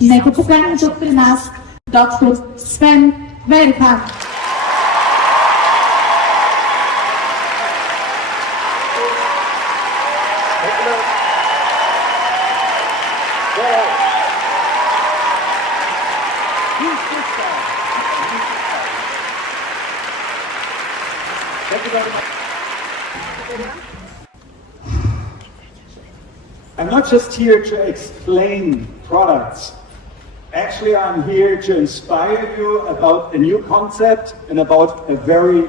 Нека поканим тук при нас доктор Свен Верхан. I'm not just here to explain products. Actually, I'm here to inspire you about a new concept and about a very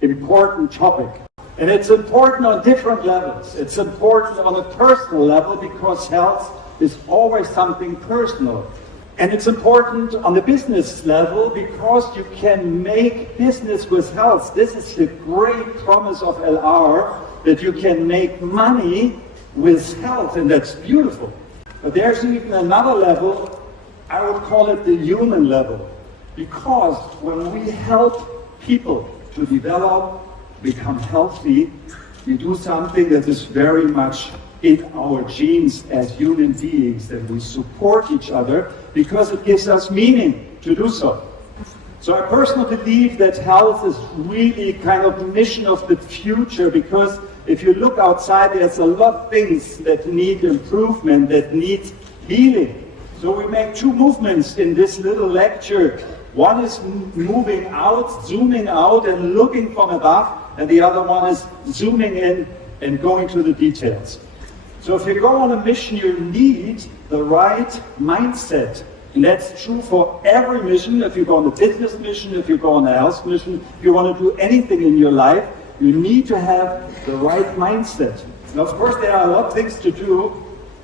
important topic. And it's important on different levels. It's important on a personal level because health is always something personal. And it's important on the business level because you can make business with health. This is the great promise of LR, that you can make money with health, and that's beautiful. But there's even another level, I would call it the human level, because when we help people to develop, become healthy, we do something that is very much in our genes as human beings, that we support each other because it gives us meaning to do so. So I personally believe that health is really kind of the mission of the future, because if you look outside, there's a lot of things that need improvement, that need healing. So we make two movements in this little lecture. One is moving out, zooming out and looking from above, and the other one is zooming in and going to the details. So if you go on a mission, you need the right mindset. And that's true for every mission. If you go on a business mission, if you go on a health mission, if you want to do anything in your life, you need to have the right mindset. Now, of course, there are a lot of things to do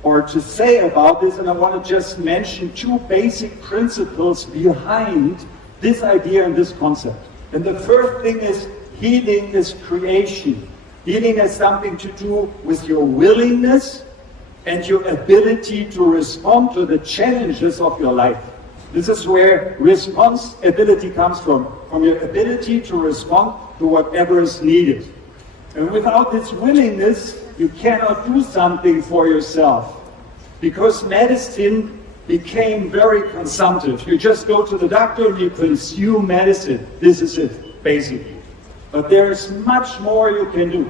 or to say about this, and I want to just mention two basic principles behind this idea and this concept. And the first thing is, healing is creation. Healing has something to do with your willingness and your ability to respond to the challenges of your life. This is where responsibility comes from your ability to respond to whatever is needed. And without this willingness, you cannot do something for yourself. Because medicine became very consumptive. You just go to the doctor and you consume medicine. This is it, basically. But there is much more you can do.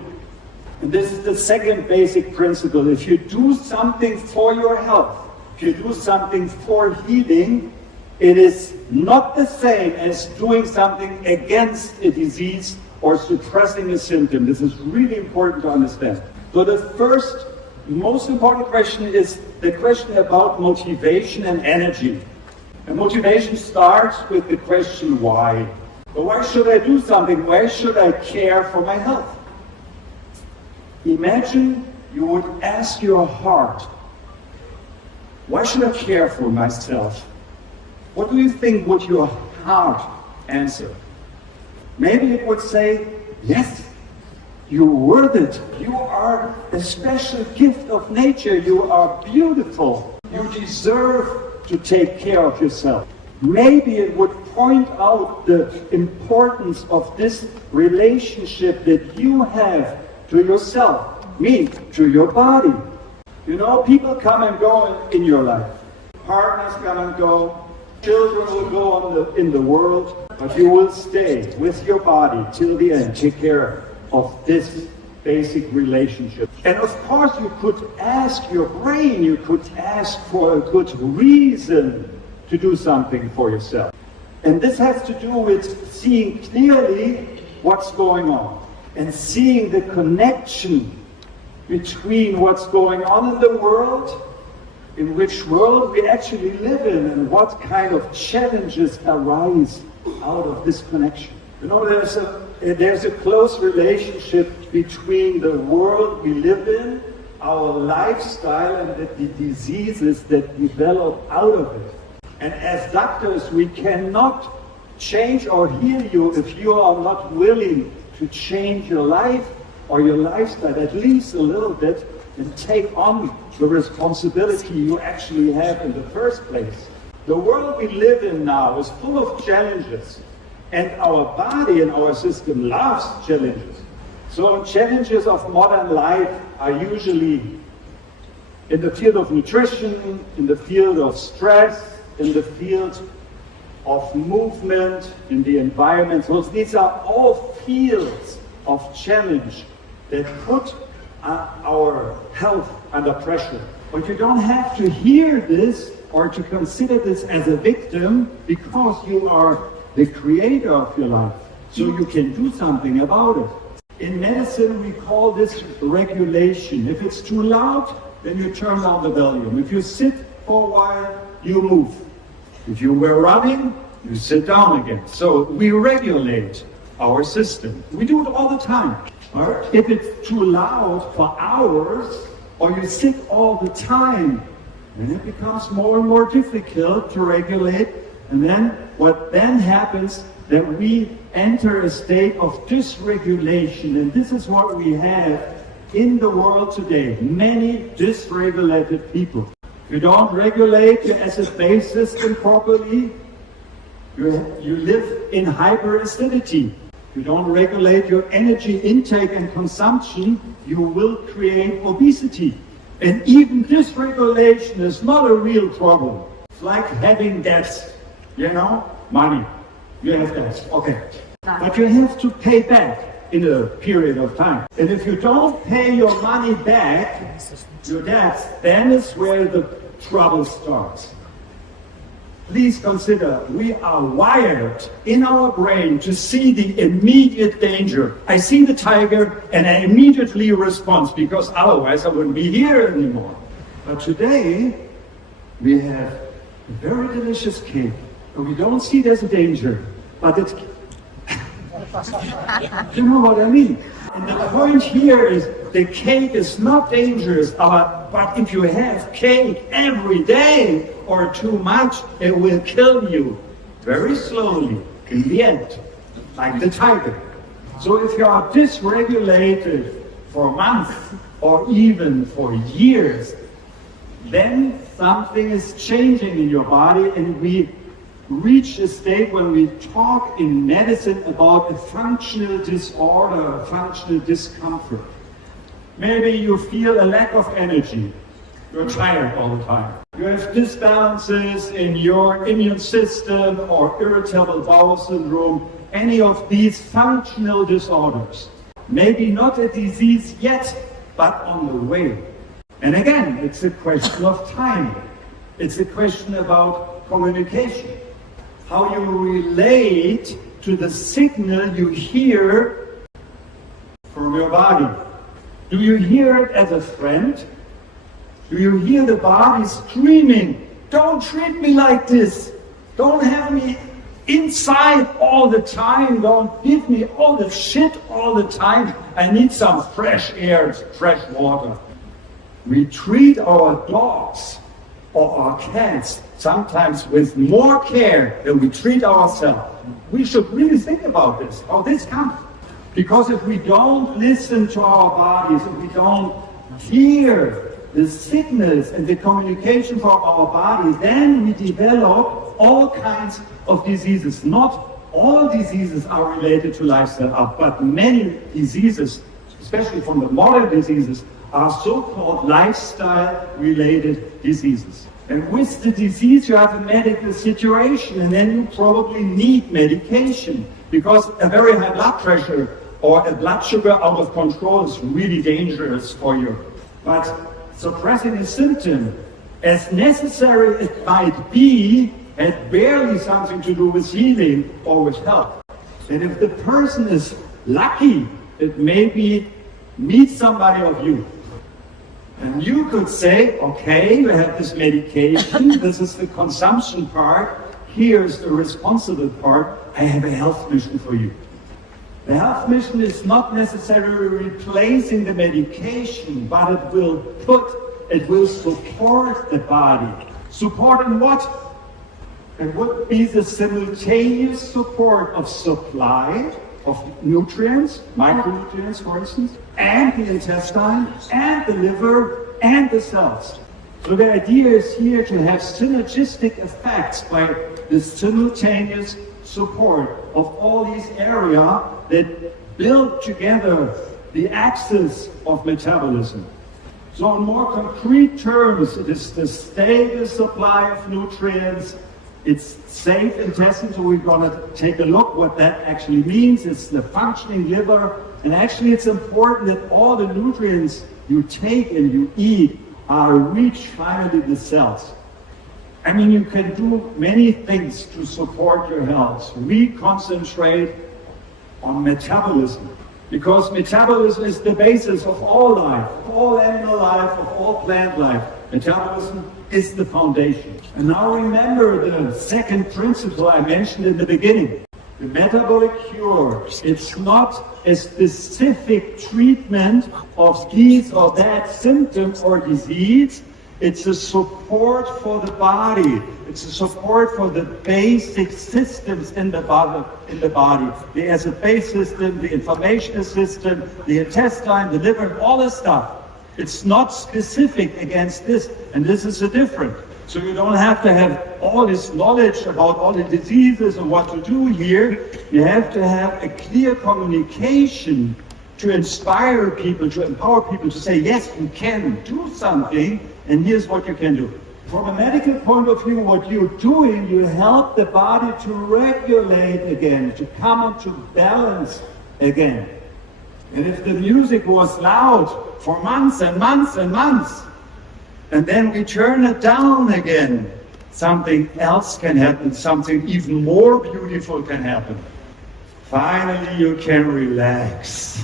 And this is the second basic principle. If you do something for your health, if you do something for healing, it is not the same as doing something against a disease or suppressing a symptom. This is really important to understand. So the first, most important question is the question about motivation and energy. And motivation starts with the question, why? But why should I do something? Why should I care for my health? Imagine you would ask your heart, why should I care for myself? What do you think would your heart answer? Maybe it would say, yes, you're worth it. You are a special gift of nature. You are beautiful. You deserve to take care of yourself. Maybe it would point out the importance of this relationship that you have to yourself, to your body. You know, people come and go in your life. Partners come and go. Children will go in the world. But you will stay with your body till the end. Take care of this basic relationship. And of course, you could ask your brain, you could ask for a good reason to do something for yourself. And this has to do with seeing clearly what's going on and seeing the connection between what's going on in the world, in which world we actually live in, and what kind of challenges arise out of this connection. You know, there's a close relationship between the world we live in, our lifestyle, and the diseases that develop out of it. And as doctors, we cannot change or heal you if you are not willing to change your life or your lifestyle at least a little bit and take on the responsibility you actually have in the first place. The world we live in now is full of challenges, and our body and our system loves challenges. So challenges of modern life are usually in the field of nutrition, in the field of stress, in the field of movement, in the environment. So these are all fields of challenge that put our health under pressure. But you don't have to hear this or to consider this as a victim, because you are the creator of your life. So you can do something about it. In medicine, we call this regulation. If it's too loud, then you turn down the volume. If you sit for a while, you move. If you were running, you sit down again. So we regulate our system. We do it all the time. Right? If it's too loud for hours, or you sit all the time, then it becomes more and more difficult to regulate. And then what then happens, that we enter a state of dysregulation. And this is what we have in the world today. Many dysregulated people. If you don't regulate your asset-based system properly, you live in hyperacidity. If you don't regulate your energy intake and consumption, you will create obesity. And even dysregulation is not a real problem. It's like having debts, money. You have debts, okay. But you have to pay back in a period of time. And if you don't pay your money back, your debts, then is where the trouble starts. Please consider, we are wired in our brain to see the immediate danger. I see the tiger and I immediately respond, because otherwise I wouldn't be here anymore. But today, we have a very delicious cake. And we don't see it as a danger, but it's... You know what I mean? And the point here is, the cake is not dangerous, but if you have cake every day or too much, it will kill you very slowly in the end, like the tiger. So if you are dysregulated for months or even for years, then something is changing in your body, and we reach a state when we talk in medicine about a functional disorder, a functional discomfort. Maybe you feel a lack of energy. You're tired all the time. You have disbalances in your immune system or irritable bowel syndrome, any of these functional disorders. Maybe not a disease yet, but on the way. And again, it's a question of time. It's a question about communication. How you relate to the signal you hear from your body. Do you hear it as a friend? Do you hear the body screaming, don't treat me like this. Don't have me inside all the time. Don't give me all the shit all the time. I need some fresh air, fresh water. We treat our dogs or our cats sometimes with more care than we treat ourselves. We should really think about this, how this comes. Because if we don't listen to our bodies, if we don't hear the signals and the communication from our bodies, then we develop all kinds of diseases. Not all diseases are related to lifestyle, but many diseases, especially from the modern diseases, are so-called lifestyle-related diseases. And with the disease, you have a medical situation, and then you probably need medication, because a very high blood pressure or a blood sugar out of control is really dangerous for you. But suppressing a symptom, as necessary it might be, has barely something to do with healing or with health. And if the person is lucky, it maybe meets somebody of you. And you could say, okay, you have this medication, this is the consumption part, here's the responsible part, I have a health mission for you. The health mission is not necessarily replacing the medication, but it will support the body. Support in what? It would be the simultaneous support of supply of nutrients, micronutrients for instance, and the intestine, and the liver, and the cells. So the idea is here to have synergistic effects by the simultaneous support of all these areas that build together the axis of metabolism. So in more concrete terms, it is the stable supply of nutrients. It's safe and tested, so we're going to take a look what that actually means. It's the functioning liver, and actually it's important that all the nutrients you take and you eat reach finally the cells. I mean, you can do many things to support your health. We concentrate on metabolism, because metabolism is the basis of all life, of all animal life, of all plant life. Metabolism is the foundation. And now remember the second principle I mentioned in the beginning. The metabolic cure, it's not a specific treatment of this or that symptom or disease. It's a support for the body. It's a support for the basic systems in the body. The acid-base system, the inflammation system, the intestine, the liver, all this stuff. It's not specific against this, and this is the difference. So you don't have to have all this knowledge about all the diseases and what to do here. You have to have a clear communication to inspire people, to empower people to say, yes, you can do something, and here's what you can do. From a medical point of view, what you're doing, you help the body to regulate again, to come into balance again. And if the music was loud for months and months and months, and then we turn it down again, something else can happen, something even more beautiful can happen. Finally, you can relax.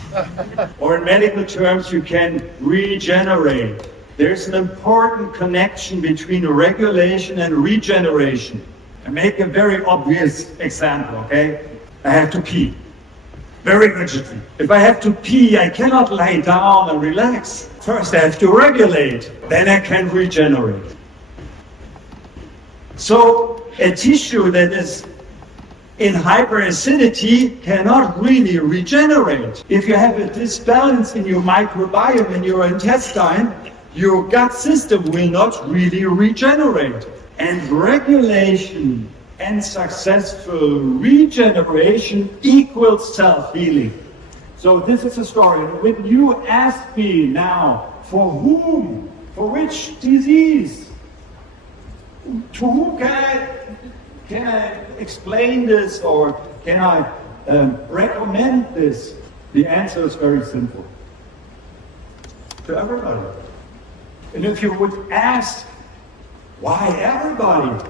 Or in medical terms, you can regenerate. There's an important connection between regulation and regeneration. I make a very obvious example, okay? I have to pee. Very urgently. If I have to pee, I cannot lie down and relax. First, I have to regulate. Then I can regenerate. So, a tissue that is in hyperacidity cannot really regenerate. If you have a disbalance in your microbiome, in your intestine, your gut system will not really regenerate. And regulation and successful regeneration equals self-healing. So this is a story. When you ask me now, for whom, for which disease, to whom can I explain this, or can I recommend this? The answer is very simple. To everybody. And if you would ask, why everybody?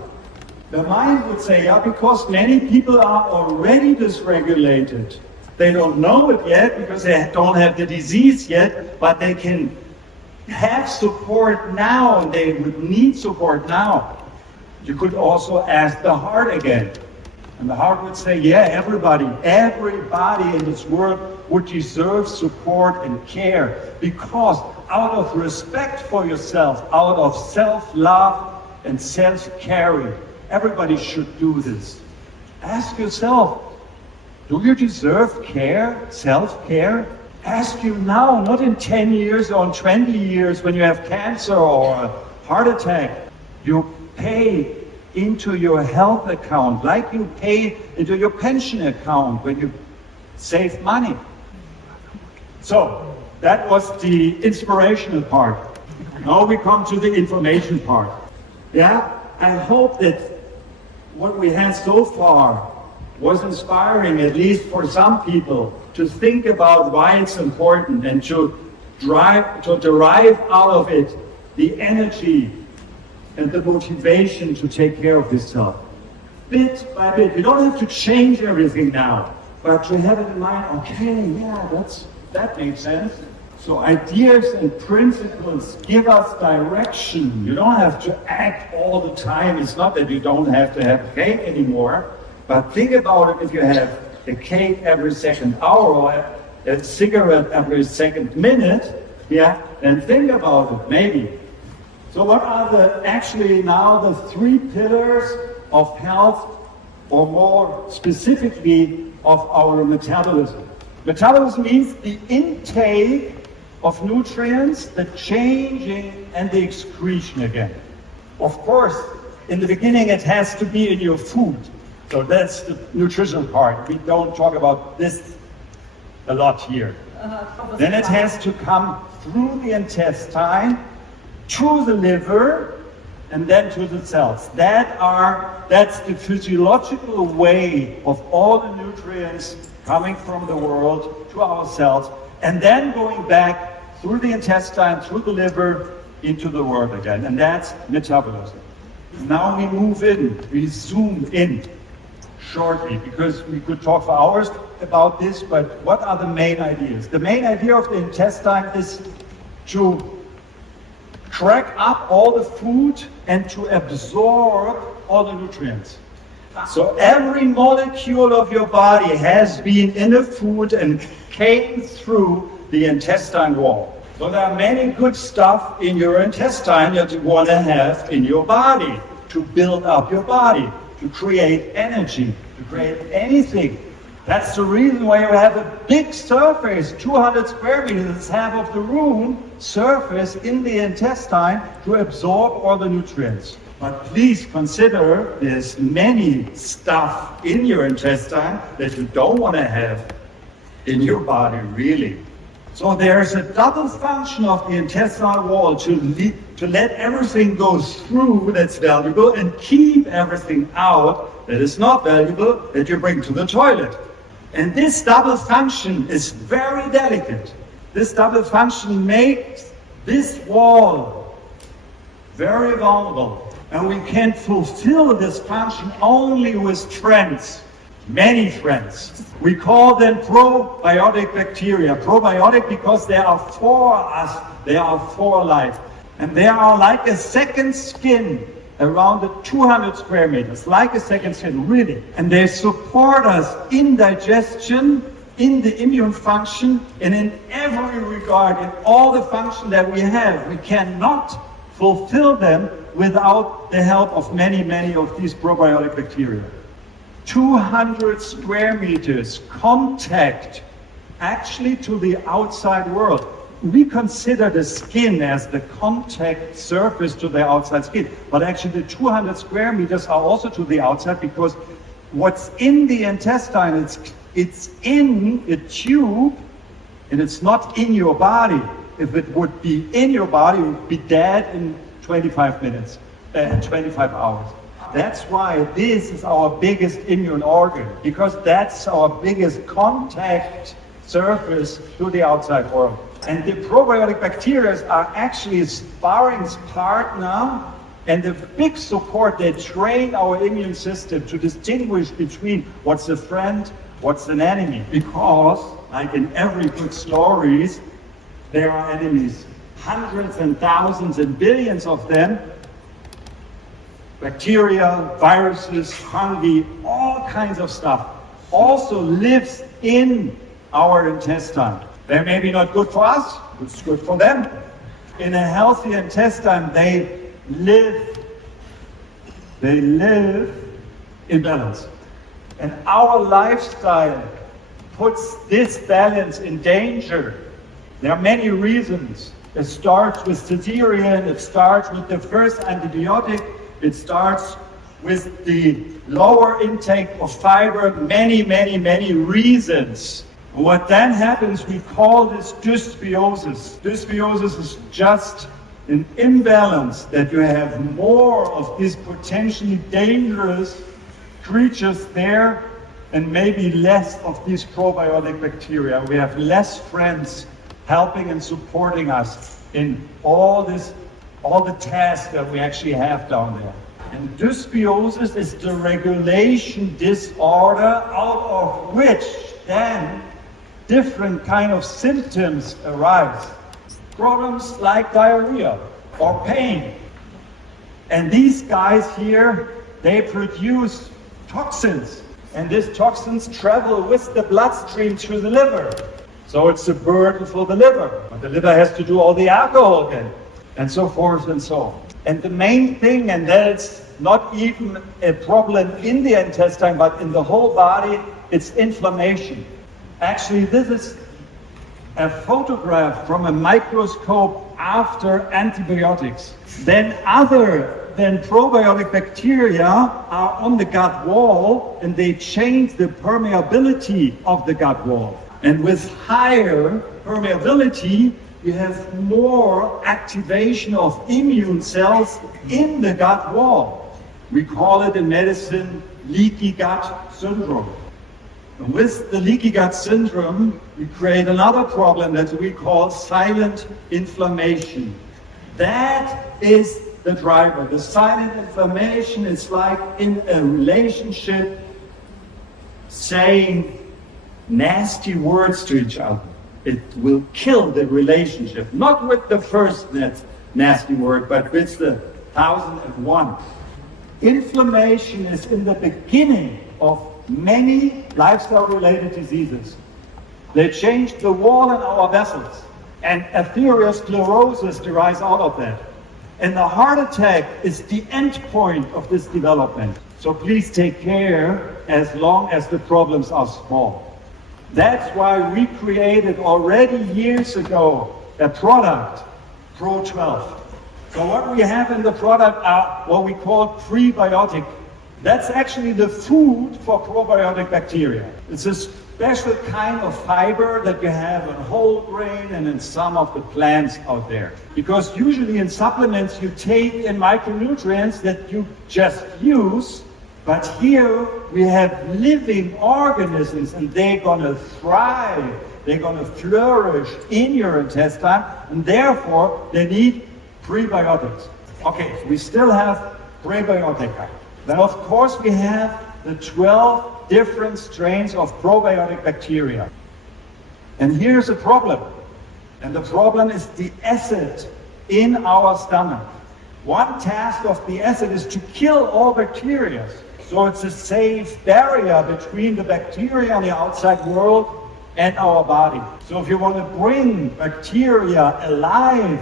The mind would say, yeah, because many people are already dysregulated. They don't know it yet because they don't have the disease yet, but they can have support now, and they would need support now. You could also ask the heart again. And the heart would say, yeah, everybody in this world would deserve support and care, because out of respect for yourself, out of self-love and self-caring, everybody should do this. Ask yourself, do you deserve care, self-care? Ask you now, not in 10 years or in 20 years when you have cancer or a heart attack. You pay into your health account like you pay into your pension account when you save money. So, that was the inspirational part. Now we come to the information part. Yeah, I hope that what we had so far was inspiring, at least for some people, to think about why it's important and to derive out of it the energy and the motivation to take care of yourself. Bit by bit. You don't have to change everything now, but to have it in mind, okay, yeah, that makes sense. So ideas and principles give us direction. You don't have to act all the time. It's not that you don't have to have cake anymore, but think about it. If you have a cake every second hour or a cigarette every second minute, yeah, then think about it, maybe. So what are actually now the 3 pillars of health, or more specifically of our metabolism? Metabolism means the intake of nutrients, the changing and the excretion again. Of course, in the beginning it has to be in your food. So that's the nutritional part. We don't talk about this a lot here. Then it has to come through the intestine, to the liver, and then to the cells. That's the physiological way of all the nutrients coming from the world to our cells, and then going back through the intestine, through the liver, into the world again. And that's metabolism. Now we move in, we zoom in shortly, because we could talk for hours about this, but what are the main ideas? The main idea of the intestine is to crack up all the food and to absorb all the nutrients. So every molecule of your body has been in the food and came through the intestine wall. So there are many good stuff in your intestine that you want to have in your body to build up your body, to create energy, to create anything. That's the reason why you have a big surface, 200 square meters, half of the room, surface in the intestine to absorb all the nutrients. But please consider there's many stuff in your intestine that you don't want to have in your body, really. So there's a double function of the intestinal wall to let everything go through that's valuable and keep everything out that is not valuable that you bring to the toilet. And this double function is very delicate. This double function makes this wall very vulnerable. And we can fulfill this function only with friends, many friends. We call them probiotic bacteria. Probiotic because they are for us, they are for life. And they are like a second skin around the 200 square meters, like a second skin, really. And they support us in digestion, in the immune function, and in every regard, in all the function that we have. We cannot fulfill them without the help of many, many of these probiotic bacteria. 200 square meters contact actually to the outside world. We consider the skin as the contact surface to the outside skin, but actually the 200 square meters are also to the outside, because what's in the intestine, it's in a tube and it's not in your body. If it would be in your body, it would be dead in 25 minutes, 25 hours. That's why this is our biggest immune organ, because that's our biggest contact surface to the outside world. And the probiotic bacteria are actually a sparring partner and a big support. They train our immune system to distinguish between what's a friend, what's an enemy. Because, like in every good stories, there are enemies. Hundreds and thousands and billions of them. Bacteria, viruses, fungi, all kinds of stuff also lives in our intestine. They're maybe not good for us, it's good for them. In a healthy intestine, they live in balance. And our lifestyle puts this balance in danger. There are many reasons. It starts with cesarean, it starts with the first antibiotic, it starts with the lower intake of fiber, many, many, many reasons. What then happens, we call this dysbiosis. Dysbiosis is just an imbalance that you have more of these potentially dangerous creatures there and maybe less of these probiotic bacteria. We have less friends helping and supporting us in all the tasks that we actually have down there. And dysbiosis is the regulation disorder out of which then different kind of symptoms arise. Problems like diarrhea or pain. And these guys here, they produce toxins. And these toxins travel with the bloodstream to the liver. So it's a burden for the liver. But the liver has to do all the alcohol again. And so forth and so on. And the main thing, and that's not even a problem in the intestine, but in the whole body, it's inflammation. Actually, this is a photograph from a microscope after antibiotics. Then other than probiotic bacteria are on the gut wall, and they change the permeability of the gut wall. And with higher permeability, you have more activation of immune cells in the gut wall. We call it in medicine leaky gut syndrome. And with the leaky gut syndrome, we create another problem that we call silent inflammation. That is the driver. The silent inflammation is like in a relationship saying nasty words to each other. It will kill the relationship, not with the first nasty word, but with the 1001. Inflammation is in the beginning of many lifestyle-related diseases. They change the wall in our vessels, and atherosclerosis derives out of that. And the heart attack is the end point of this development. So please take care as long as the problems are small. That's why we created already years ago a product, Pro 12. So what we have in the product are what we call prebiotic. That's actually the food for probiotic bacteria. It's a special kind of fiber that you have in whole grain and in some of the plants out there. Because usually in supplements you take in micronutrients that you just use, but here we have living organisms and they're gonna thrive, they're gonna flourish in your intestine, and therefore they need prebiotics. Okay, we still have prebiotica. Then of course we have the 12 different strains of probiotic bacteria. And here's a problem. And the problem is the acid in our stomach. One task of the acid is to kill all bacteria. So it's a safe barrier between the bacteria on the outside world and our body. So if you want to bring bacteria alive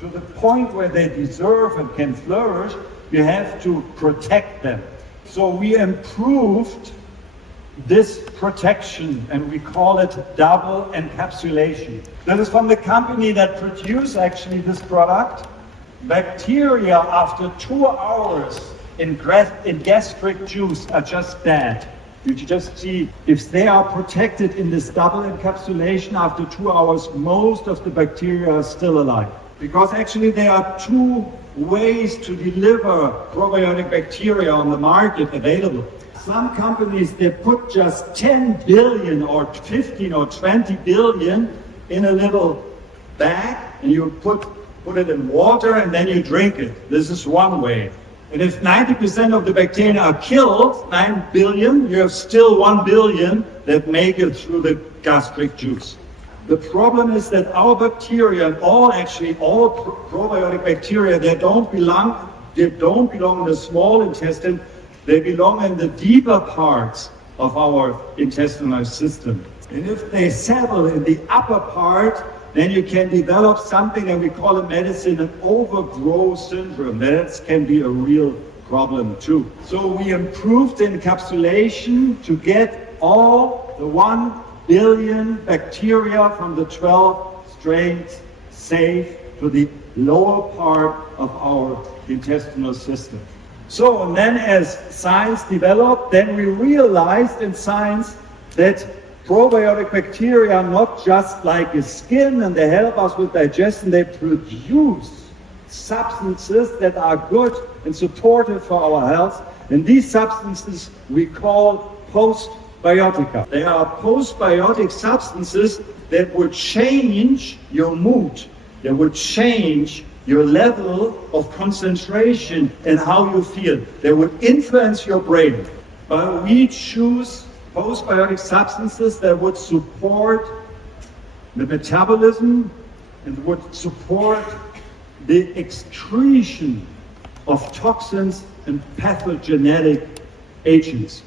to the point where they deserve and can flourish, you have to protect them. So we improved this protection and we call it double encapsulation. That is from the company that produced actually this product. Bacteria after 2 hours in gastric juice are just dead. You just see if they are protected in this double encapsulation after 2 hours, most of the bacteria are still alive. Because actually there are two ways to deliver probiotic bacteria on the market available. Some companies, they put just 10 billion or 15 or 20 billion in a little bag and you put it in water and then you drink it. This is one way. And if 90% of the bacteria are killed, 9 billion, you have still 1 billion that make it through the gastric juice. The problem is that our bacteria, all probiotic bacteria, they don't belong in the small intestine, they belong in the deeper parts of our intestinal system. And if they settle in the upper part, then you can develop something that we call in medicine an overgrowth syndrome. That can be a real problem too. So we improved the encapsulation to get all the 1 billion bacteria from the 12 strains safe to the lower part of our intestinal system. So, and then as science developed, then we realized in science that probiotic bacteria are not just like a skin and they help us with digestion, they produce substances that are good and supportive for our health. And these substances we call postbiotica. They are postbiotic substances that would change your mood. They would change your level of concentration and how you feel. They would influence your brain. But we choose postbiotic substances that would support the metabolism and would support the excretion of toxins and pathogenic agents.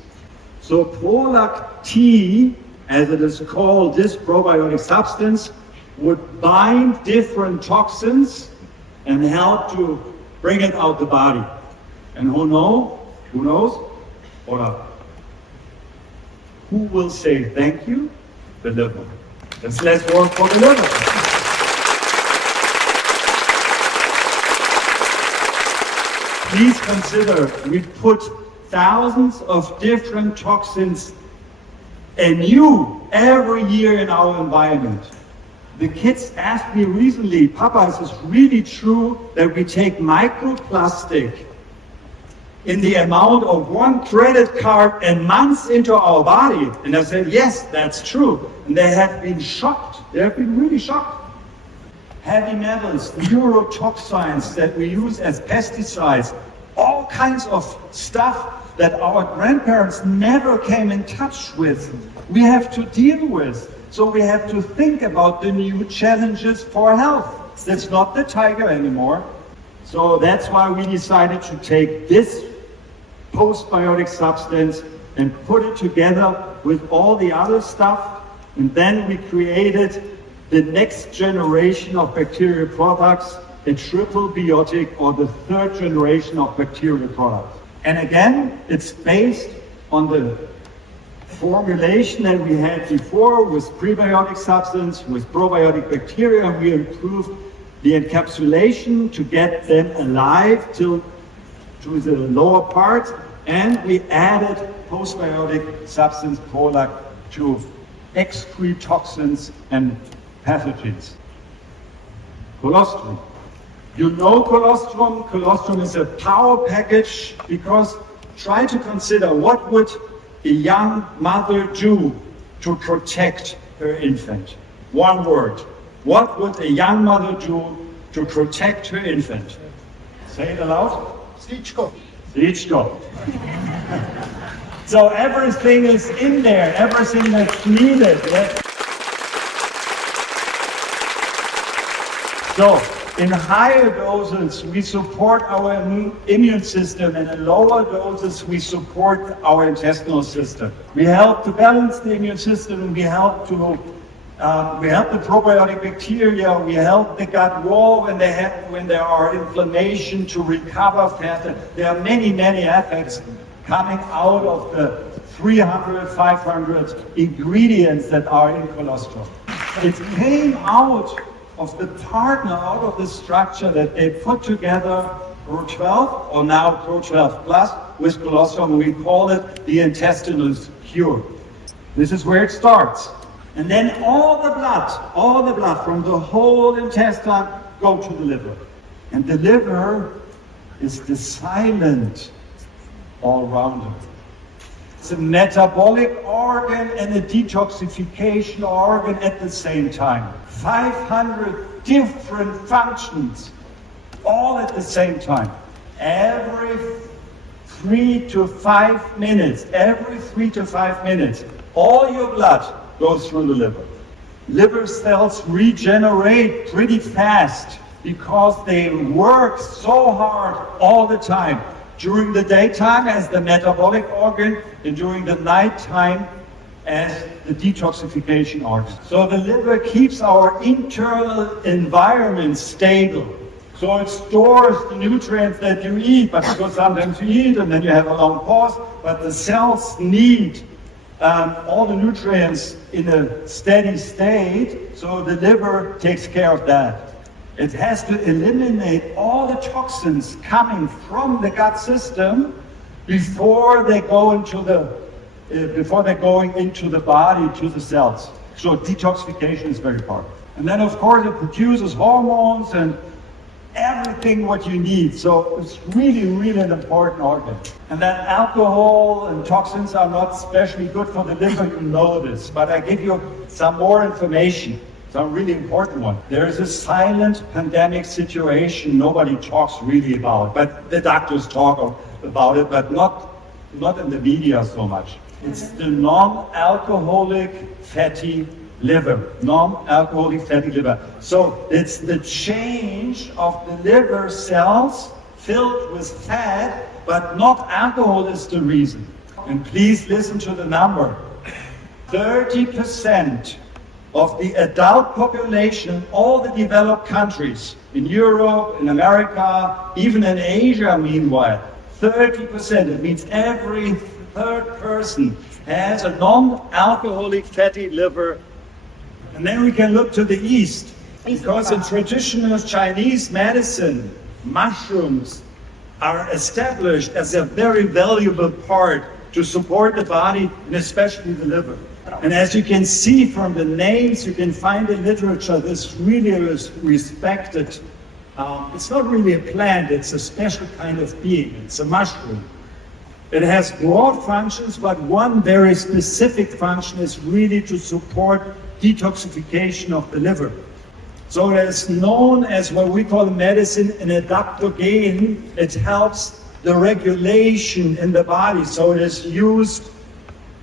So Prolact, as it is called, this probiotic substance would bind different toxins and help to bring it out the body. And who knows? Or who will say thank you? The liver. Let's less work for the liver. Please consider, we put thousands of different toxins anew every year in our environment. The kids asked me recently, Papa, is this really true that we take microplastic in the amount of one credit card a month into our body? And I said, yes, that's true. And they have been shocked. They have been really shocked. Heavy metals, neurotoxins that we use as pesticides, all kinds of stuff that our grandparents never came in touch with, we have to deal with. So we have to think about the new challenges for health. That's not the tiger anymore. So that's why we decided to take this postbiotic substance and put it together with all the other stuff. And then we created the next generation of bacterial products, a triple biotic, or the third generation of bacterial products. And again, it's based on the formulation that we had before with prebiotic substance, with probiotic bacteria. We improved the encapsulation to get them alive to the lower part, and we added postbiotic substance product to excrete toxins and pathogens. Colostrum. You know colostrum. Colostrum is a power package, because try to consider what would a young mother do to protect her infant. One word. What would a young mother do to protect her infant? Say it aloud. Sličko. Sličko. So everything is in there, everything that's needed. Yes? So in higher doses, we support our immune system, and in lower doses, we support our intestinal system. We help to balance the immune system, and we help the probiotic bacteria. We help the gut wall when there are inflammation to recover faster. There are many effects coming out of the 300, 500 ingredients that are in colostrum. It came out of the partner, out of the structure that they put together Pro 12, or now Pro 12 Plus, with colostrum. We call it the intestinal cure. This is where it starts. And then all the blood from the whole intestine go to the liver. And the liver is the silent all-rounder. It's a metabolic organ and a detoxification organ at the same time. 500 different functions, all at the same time. Every 3 to 5 minutes, all your blood goes through the liver. Liver cells regenerate pretty fast because they work so hard all the time. During the daytime as the metabolic organ, and during the nighttime as the detoxification organ. So the liver keeps our internal environment stable. So it stores the nutrients that you eat, but because sometimes you eat and then you have a long pause, but the cells need all the nutrients in a steady state, so the liver takes care of that. It has to eliminate all the toxins coming from the gut system before they go into the body, to the cells. So detoxification is very important. And then of course it produces hormones and everything what you need. So it's really an important organ. And then alcohol and toxins are not especially good for the liver, you know this. But I give you some more information. Some really important one. There is a silent pandemic situation nobody talks really about, but the doctors talk about it, but not in the media so much. It's the non-alcoholic fatty liver. Non-alcoholic fatty liver. So it's the change of the liver cells filled with fat, but not alcohol is the reason. And please listen to the number. 30% of the adult population in all the developed countries, in Europe, in America, even in Asia meanwhile, 30%, it means every third person has a non-alcoholic fatty liver. And then we can look to the East, because in traditional Chinese medicine, mushrooms are established as a very valuable part to support the body, and especially the liver. And as you can see from the names, you can find in literature, this really is respected. It's not really a plant, it's a special kind of being. It's a mushroom. It has broad functions, but one very specific function is really to support detoxification of the liver. So it is known as what we call in medicine an adaptogen. It helps the regulation in the body. So it is used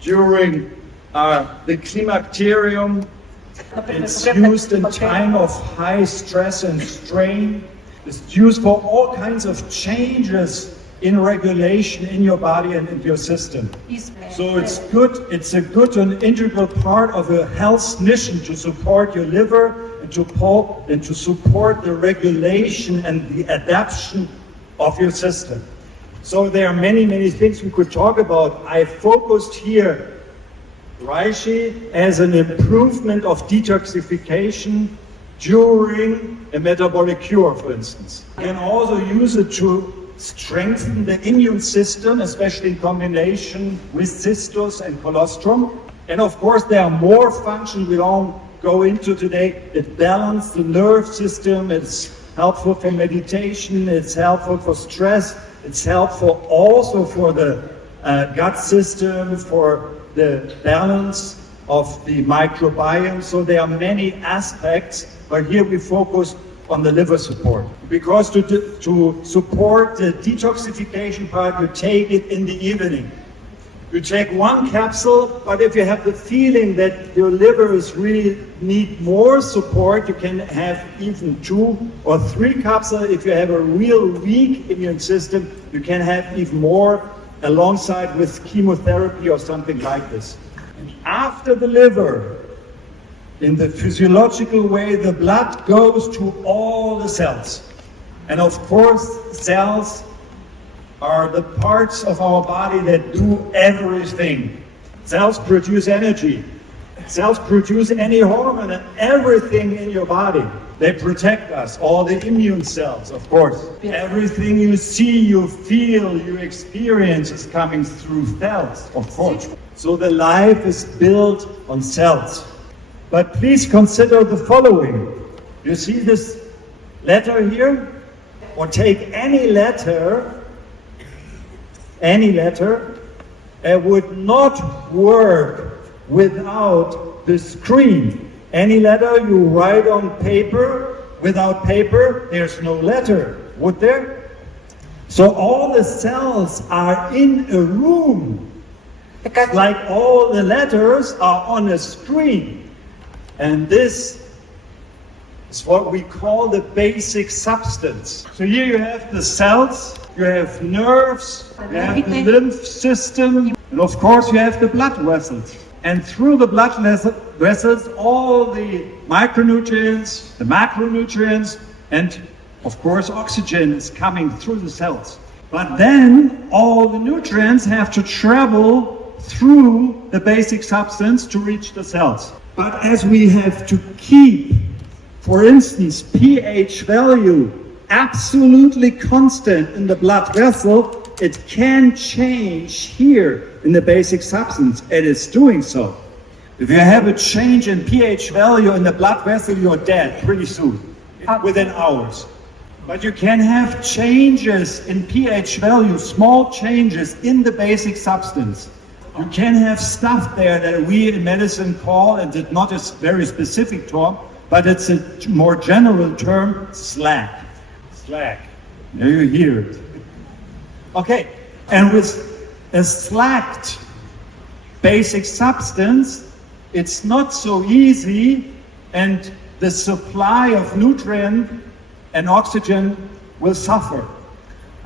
during the climacterium. It's used in time of high stress and strain. It's used for all kinds of changes in regulation in your body and in your system. So it's good, it's a good and integral part of a health mission to support your liver and to support the regulation and the adaptation of your system. So there are many, many things we could talk about. I focused here reishi as an improvement of detoxification during a metabolic cure, for instance. You can also use it to strengthen the immune system, especially in combination with cistus and colostrum. And of course, there are more functions we don't go into today. It balances the nerve system, it's helpful for meditation, it's helpful for stress, it's helpful also for the gut system, for the balance of the microbiome. So there are many aspects, but here we focus on the liver support. Because to support the detoxification part, you take it in the evening. You take one capsule, but if you have the feeling that your liver is really need more support, you can have even 2 or 3 capsules. If you have a real weak immune system, you can have even more alongside with chemotherapy or something like this. And after the liver, in the physiological way, the blood goes to all the cells. And of course, cells are the parts of our body that do everything. Cells produce energy. Cells produce any hormone and everything in your body. They protect us, all the immune cells, of course. Everything you see, you feel, you experience is coming through cells, of course. So the life is built on cells. But please consider the following. You see this letter here? Or take any letter, it would not work without the screen. Any letter you write on paper, without paper, there's no letter, would there? So all the cells are in a room, like all the letters are on a screen. And this is what we call the basic substance. So here you have the cells, you have nerves, you have the lymph system, and of course you have the blood vessels. And through the blood vessels, all the micronutrients, the macronutrients, and of course oxygen is coming through the cells. But then all the nutrients have to travel through the basic substance to reach the cells. But as we have to keep, for instance, pH value absolutely constant in the blood vessel, it can change here in the basic substance. It is doing so. If you have a change in pH value in the blood vessel, you're dead pretty soon, within hours. But you can have changes in pH value, small changes in the basic substance. You can have stuff there that we in medicine call, and it's not a very specific term, but it's a more general term, slack. Slack. There you hear it. Okay, and with a slacked basic substance, it's not so easy, and the supply of nutrient and oxygen will suffer.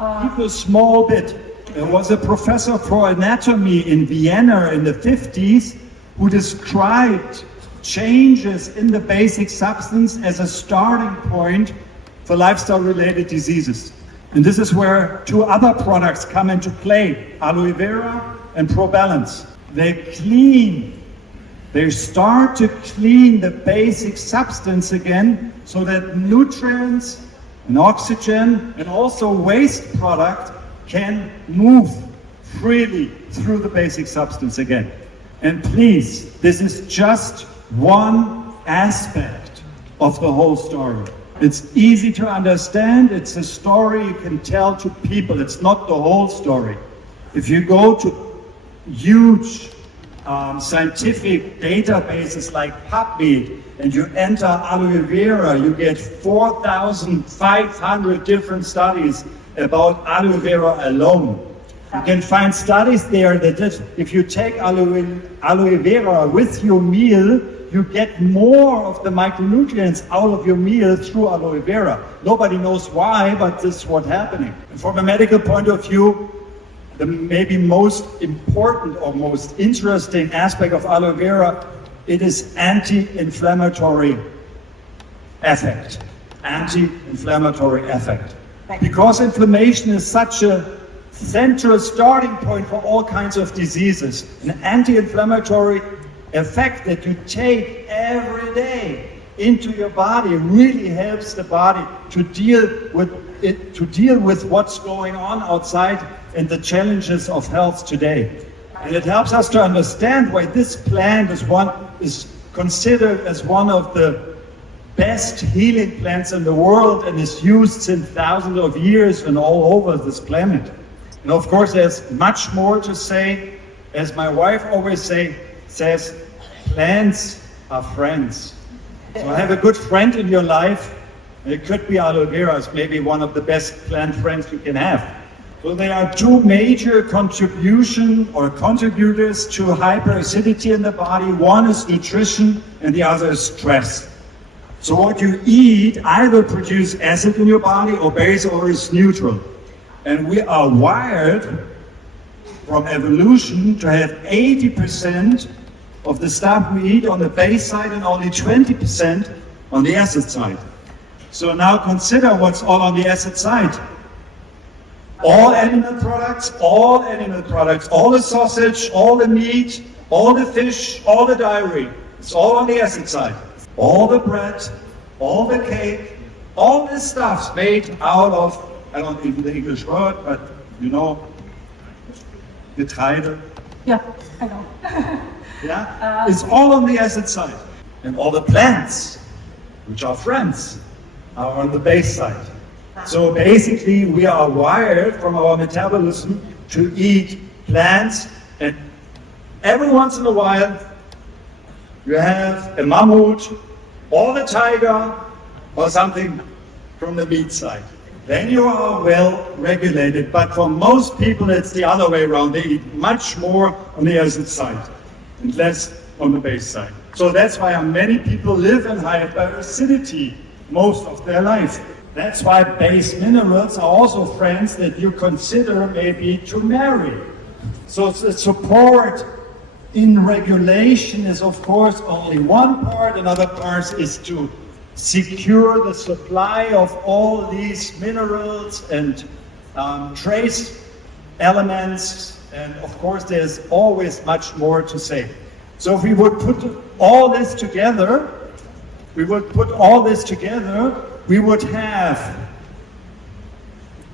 Even a small bit. There was a professor for anatomy in Vienna in the 50s who described changes in the basic substance as a starting point for lifestyle-related diseases. And this is where 2 other products come into play, aloe vera and ProBalance. They start to clean the basic substance again so that nutrients and oxygen and also waste product can move freely through the basic substance again. And please, this is just one aspect of the whole story. It's easy to understand. It's a story you can tell to people. It's not the whole story. If you go to huge scientific databases like PubMed and you enter aloe vera, you get 4,500 different studies about aloe vera alone. You can find studies there that if you take aloe vera with your meal, you get more of the micronutrients out of your meal through aloe vera. Nobody knows why, but this is what's happening. And from a medical point of view, the maybe most important or most interesting aspect of aloe vera, it is anti-inflammatory effect. Anti-inflammatory effect. Because inflammation is such a central starting point for all kinds of diseases. An anti-inflammatory effect that you take every day into your body really helps the body to deal with what's going on outside and the challenges of health today. And it helps us to understand why this plant is considered as one of the best healing plants in the world and is used since thousands of years and all over this planet. And of course, there's much more to say. As my wife always says, plants are friends. So have a good friend in your life. It could be aloe vera, it's maybe one of the best plant friends you can have. So there are two major contributors to hyperacidity in the body. One is nutrition and the other is stress. So what you eat either produces acid in your body or base or is neutral. And we are wired from evolution to have 80% of the stuff we eat on the base side and only 20% on the acid side. So now consider what's all on the acid side. All animal products, all the sausage, all the meat, all the fish, all the dairy, it's all on the acid side. All the bread, all the cake, all this stuff's made out of, I don't know the English word, but you know, Getreide. Yeah, I know. Yeah, it's all on the acid side. And all the plants, which are friends, are on the base side. So basically we are wired from our metabolism to eat plants, and every once in a while you have a mammoth or the tiger or something from the meat side. Then you are well regulated, but for most people it's the other way around. They eat much more on the acid side and less on the base side. So that's why many people live in hyperacidity most of their life. That's why base minerals are also friends that you consider maybe to marry. So the support in regulation is of course only one part. Another part is to secure the supply of all these minerals and trace elements. And of course there's always much more to say. So if we would put all this together, we would have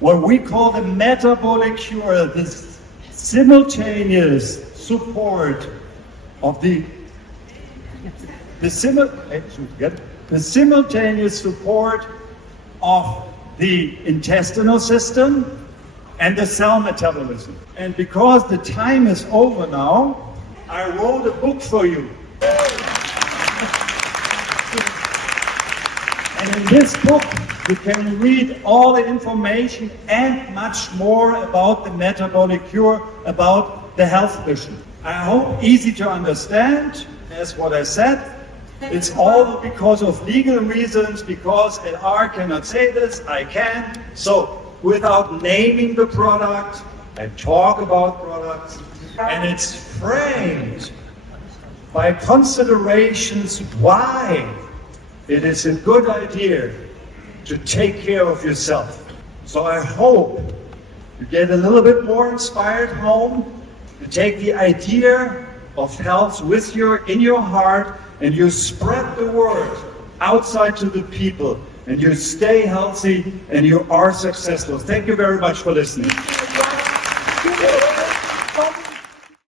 what we call the metabolic cure, this simultaneous support of the simultaneous support of the intestinal system and the cell metabolism. And because the time is over now, I wrote a book for you. And in this book, you can read all the information and much more about the metabolic cure, about the health vision. I hope easy to understand, as what I said. It's all because of legal reasons, because LR cannot say this, I can. So without naming the product, I talk about products, and it's framed by considerations why it is a good idea to take care of yourself. So I hope you get a little bit more inspired home, you take the idea of health with in your heart, and you spread the word outside to the people, and you stay healthy and you are successful. Thank you very much for listening.